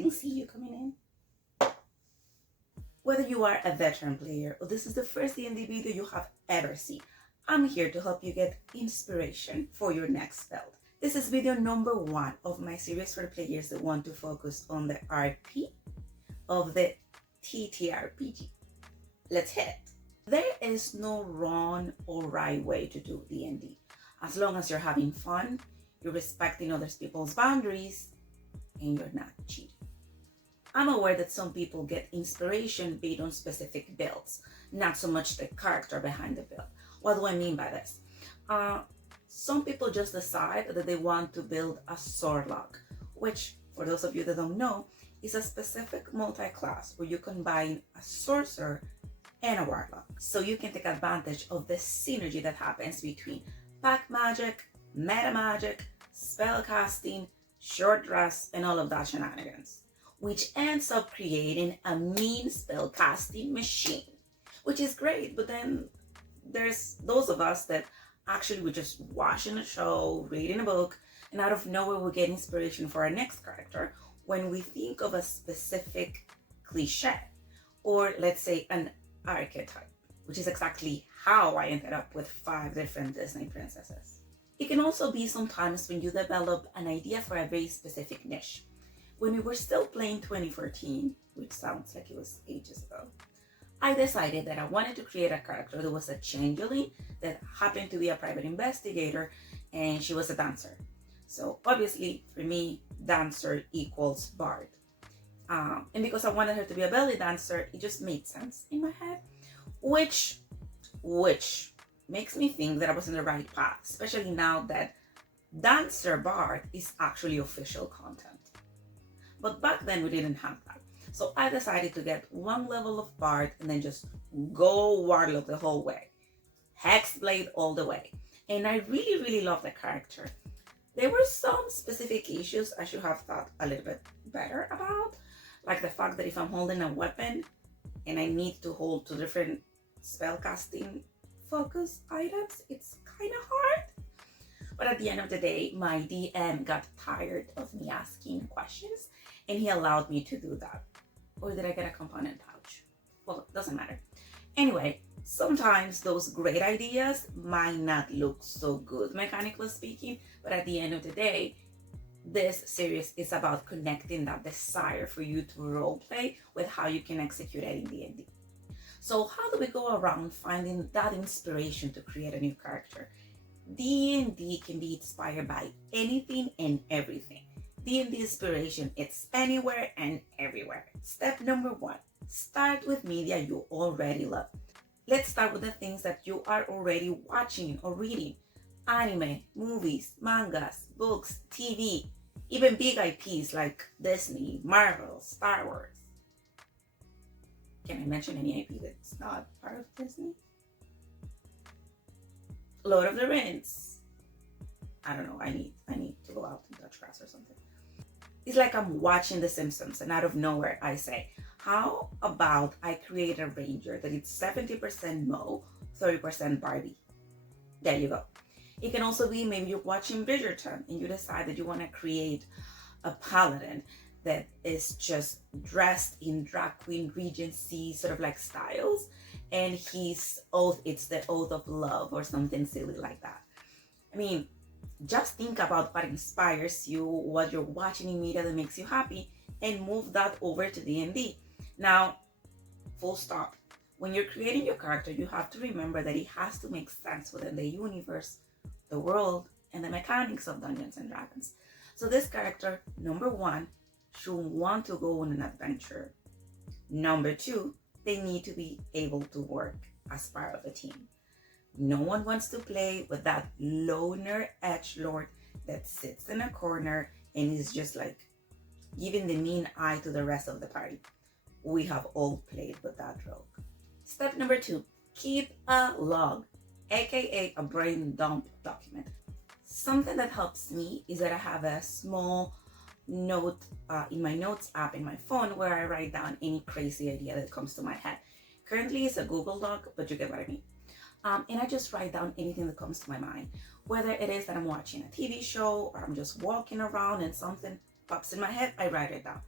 didn't see you coming in. Whether you are a veteran player or this is the first D&D video you have ever seen, I'm here to help you get inspiration for your next build. This is video number 1 of my series for players that want to focus on the RP of the TTRPG. Let's hit it. There is no wrong or right way to do D&D. As long as you're having fun, you're respecting other people's boundaries, and you're not cheating. I'm aware that some people get inspiration based on specific builds, not so much the character behind the build. What do I mean by this? Some people just decide that they want to build a sword log, which, for those of you that don't know, is a specific multi-class where you combine a sorcerer and a warlock. So you can take advantage of the synergy that happens between pack magic, meta magic, spell casting, short rest, and all of that shenanigans, which ends up creating a mean spell casting machine, which is great. But then there's those of us that actually we're just watching a show, reading a book, and out of nowhere we get inspiration for our next character when we think of a specific cliche, or let's say an archetype, which is exactly how I ended up with 5 different Disney princesses. It can also be sometimes when you develop an idea for a very specific niche. When we were still playing 2014, which sounds like it was ages ago, I decided that I wanted to create a character that was a changeling that happened to be a private investigator, and she was a dancer. So obviously for me, dancer equals bard. And because I wanted her to be a belly dancer, it just made sense in my head, which makes me think that I was on the right path, especially now that dancer bard is actually official content. But back then we didn't have that. So I decided to get 1 level of bard and then just go warlock the whole way. Hexblade all the way. And I really love the character. There were some specific issues I should have thought a little bit better about, like the fact that if I'm holding a weapon and I need to hold 2 different spellcasting focus items, it's kind of hard. But at the end of the day, my DM got tired of me asking questions and he allowed me to do that. Or did I get a component pouch? Well, it doesn't matter. Anyway, sometimes those great ideas might not look so good, mechanically speaking, but at the end of the day, this series is about connecting that desire for you to roleplay with how you can execute it in D&D. So how do we go around finding that inspiration to create a new character? D&D can be inspired by anything and everything. D&D inspiration, it's anywhere and everywhere. Step number 1, start with media you already love. Let's start with the things that you are already watching or reading. Anime, movies, mangas, books, TV, even big IPs like Disney, Marvel, Star Wars. Can I mention any IP that's not part of Disney? Lord of the Rings. I don't know, I need to go out and touch grass or something. It's like I'm watching The Simpsons and out of nowhere I say, how about I create a ranger that is 70% Mo, 30% Barbie? There you go. It can also be maybe you're watching Bridgerton and you decide that you want to create a paladin that is just dressed in drag queen Regency sort of like styles, and his oath, it's the oath of love or something silly like that. I mean, just think about what inspires you, what you're watching in media that makes you happy, and move that over to D&D. Now, full stop. When you're creating your character, you have to remember that it has to make sense within the universe, the world, and the mechanics of Dungeons and Dragons. So this character, number 1, should want to go on an adventure. Number 2, they need to be able to work as part of a team. No one wants to play with that loner edgelord that sits in a corner and is just like giving the mean eye to the rest of the party. We have all played with that rogue. Step number 2, keep a log, aka a brain dump document. Something that helps me is that I have a small note in my notes app in my phone where I write down any crazy idea that comes to my head. Currently it's a Google Doc, but you get what I mean. And I just write down anything that comes to my mind, whether it is that I'm watching a TV show or I'm just walking around and something pops in my head, I write it down.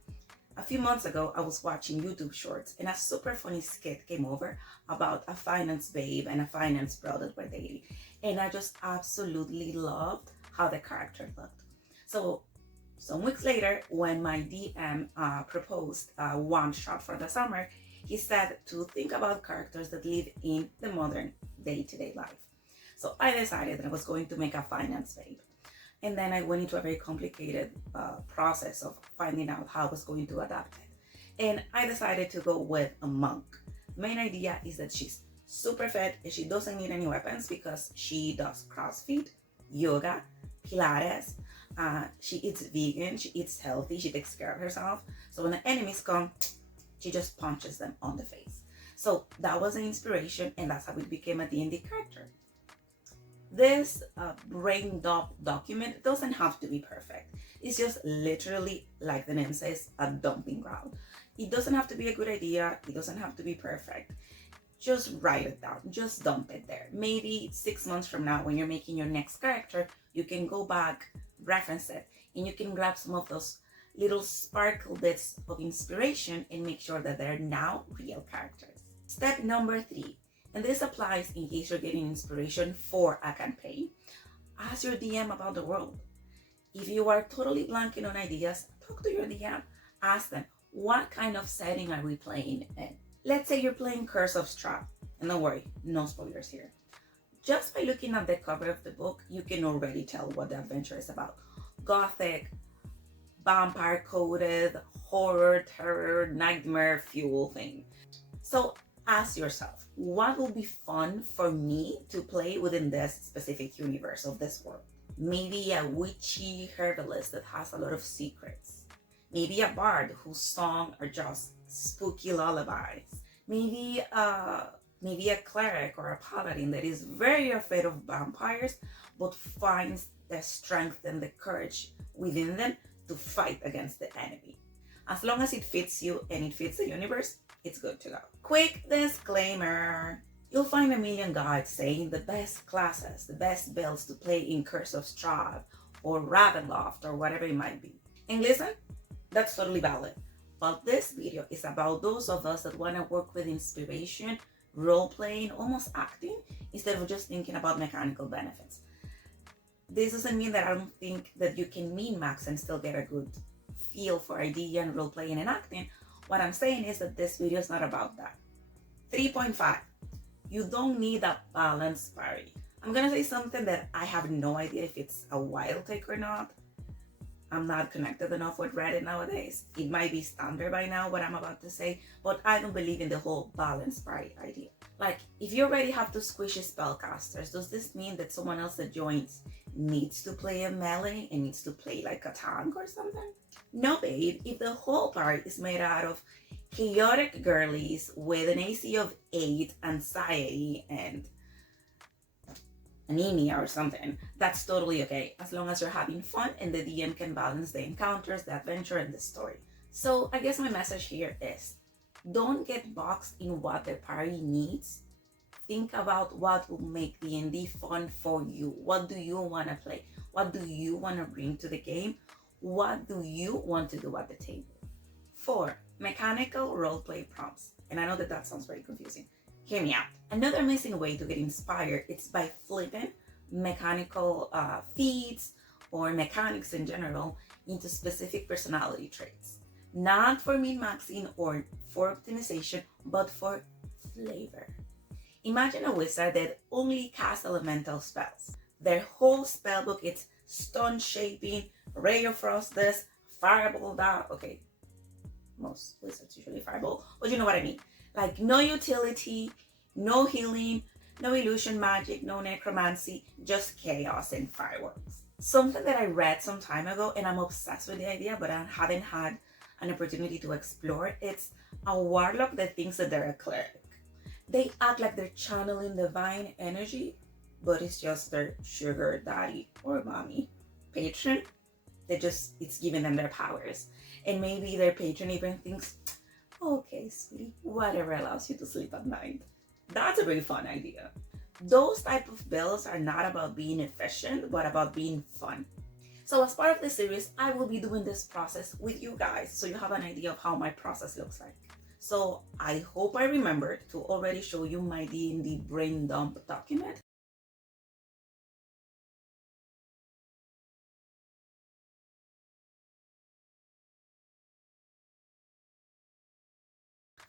A few months ago, I was watching YouTube shorts and a super funny skit came over about a finance babe and a finance bro that were dating. And I just absolutely loved how the character looked. So some weeks later, when my DM proposed a one-shot for the summer, he said to think about characters that live in the modern day-to-day life. So I decided that I was going to make a finance babe. And then I went into a very complicated process of finding out how I was going to adapt it. And I decided to go with a monk. The main idea is that she's super fit and she doesn't need any weapons because she does CrossFit, yoga, Pilates. She eats vegan, she eats healthy, she takes care of herself. So when the enemies come, she just punches them on the face. So that was an inspiration, and that's how it became a D&D character. This brain dump document doesn't have to be perfect. It's just literally, like the name says, a dumping ground. It doesn't have to be a good idea. It doesn't have to be perfect. Just write it down. Just dump it there. Maybe 6 months from now, when you're making your next character, you can go back, reference it, and you can grab some of those little sparkle bits of inspiration and make sure that they're now real characters. Step number 3. And this applies in case you're getting inspiration for a campaign. Ask your DM about the world. If you are totally blanking on ideas, talk to your DM. Ask them, what kind of setting are we playing in? Let's say you're playing Curse of Strahd. And don't worry, no spoilers here. Just by looking at the cover of the book, you can already tell what the adventure is about. Gothic, vampire-coded, horror, terror, nightmare fuel thing. So ask yourself, what will be fun for me to play within this specific universe of this world? Maybe a witchy herbalist that has a lot of secrets. Maybe a bard whose songs are just spooky lullabies. Maybe a cleric or a paladin that is very afraid of vampires but finds the strength and the courage within them to fight against the enemy. As long as it fits you and it fits the universe, it's good to go. Quick disclaimer. You'll find a million guides saying the best classes, the best builds to play in Curse of Strahd or Ravenloft or whatever it might be. And listen, that's totally valid. But this video is about those of us that want to work with inspiration, role-playing, almost acting, instead of just thinking about mechanical benefits. This doesn't mean that I don't think that you can min-max and still get a good feel for idea and role-playing and acting. What I'm saying is that this video is not about that. 3.5. You don't need a balanced party. I'm gonna say something that I have no idea if it's a wild take or not. I'm not connected enough with Reddit nowadays. It might be standard by now what I'm about to say, but I don't believe in the whole balanced party idea. Like, if you already have two squishy spellcasters, does this mean that someone else that joins needs to play a melee and needs to play like a tank or something? No, babe. If the whole party is made out of chaotic girlies with an AC of 8, anxiety, and anemia or something, that's totally okay, as long as you're having fun and the DM can balance the encounters, the adventure, and the story. So I guess my message here is, don't get boxed in what the party needs. Think about what will make D&D fun for you. What do you want to play? What do you want to bring to the game? What do you want to do at the table? 4. Mechanical roleplay prompts. And I know that sounds very confusing. Hear me out. Another amazing way to get inspired is by flipping mechanical feats or mechanics in general into specific personality traits. Not for min-maxing or for optimization, but for flavor. Imagine a wizard that only casts elemental spells. Their whole spellbook is stone shaping, ray of frost this, fireball that. Okay, most wizards usually fireball, but you know what I mean. Like, no utility, no healing, no illusion magic, no necromancy, just chaos and fireworks. Something that I read some time ago, and I'm obsessed with the idea, but I haven't had an opportunity to explore. It's a warlock that thinks that they're a cleric. They act like they're channeling divine energy, but it's just their sugar daddy or mommy patron. It's giving them their powers. And maybe their patron even thinks, okay, sweetie, whatever allows you to sleep at night. That's a very fun idea. Those type of builds are not about being efficient, but about being fun. So as part of this series, I will be doing this process with you guys so you have an idea of how my process looks like. So I hope I remembered to already show you my D&D brain dump document.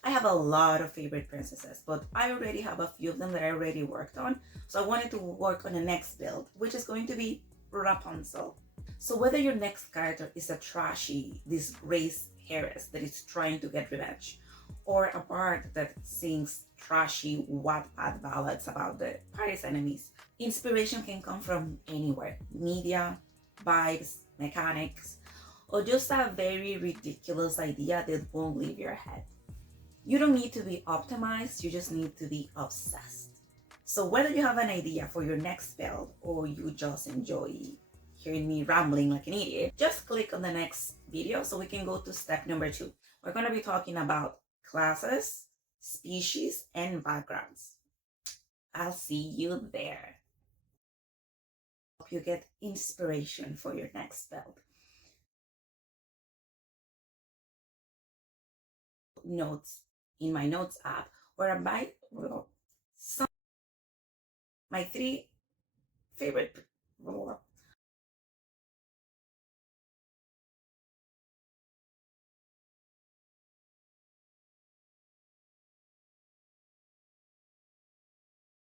I have a lot of favorite princesses, but I already have a few of them that I already worked on. So I wanted to work on the next build, which is going to be Rapunzel. So whether your next character is a trashy, disgraced heiress that is trying to get revenge, or a bard that sings trashy Wattpad ballads about the party's enemies, inspiration can come from anywhere. Media, vibes, mechanics, or just a very ridiculous idea that won't leave your head. You don't need to be optimized, you just need to be obsessed. So whether you have an idea for your next build or you just enjoy hearing me rambling like an idiot, just click on the next video so we can go to step number 2. We're going to be talking about classes, species, and backgrounds. I'll see you there. Hope you get inspiration for your next build. Notes in my notes app where I might some my 3 favorite